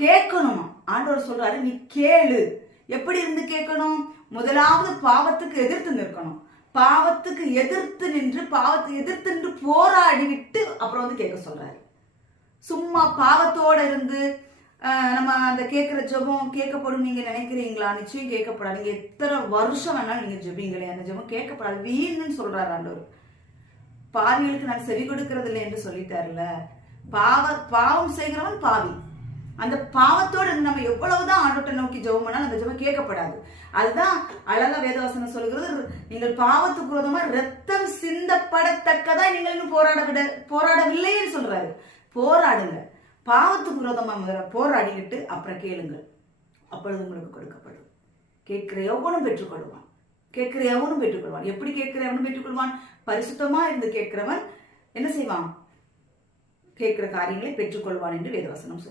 கேட்கணுமா? ஆண்டவர் சொல்றாரு, நீ கேளு. எப்படி இருந்து கேட்கணும்? முதலாவது பாவத்துக்கு எதிர்த்து நிற்கணும். பாவத்துக்கு எதிர்த்து நின்று பாவத்தை எதிர்த்து நின்று போராடி விட்டு அப்புறம் வந்து கேட்க சொல்றாரு. சும்மா பாவத்தோட இருந்து நம்ம அந்த கேட்கிற ஜெபம் கேட்கப்படும் நீங்க நினைக்கிறீங்களா? நிச்சயம் கேட்கப்படாது. நீங்க எத்தனை வருஷம் வேணாலும் நீங்க ஜெபிங்களே, அந்த ஜெபம் கேட்கப்படாது, வீணுன்னு சொல்றாரு ஆண்டவர். பாவிகளுக்கு நான் செவி கொடுக்கறது இல்லை என்று சொல்லிட்டாருல. பாவம் செய்கிறவன் பாவி. அந்த பாவத்தோட நம்ம எவ்வளவுதான் ஆண்டவரை நோக்கி ஜெபம் பண்ணாலும் அந்த ஜெபம் கேட்கப்படாது. அதுதான் அழகா வேதவசனம் சொல்கிறது, நீங்கள் பாவத்துக்கு விரோதமா ரத்தம் சிந்தப்படத்தக்கதா நீங்கள் இன்னும் போராடவில்லைன்னு சொல்றாரு. போராடுங்க. பாவத்துக்கு விரோதமா முதல்ல போராடிக்கிட்டு அப்புறம் கேளுங்கள். அப்பொழுது உங்களுக்கு கொடுக்கப்படும். கேட்கிற எவனும் பெற்றுக்கொள்வான். கேட்கிற எவனும் பெற்றுக்கொள்வான். எப்படி கேட்கிற எவனும் பெற்றுக்கொள்வான்? பரிசுத்தமா இருந்து கேட்கிறவன் என்ன செய்வான்? கேட்கிற காரியங்களை பெற்றுக்கொள்வான் என்று வேதவசனம்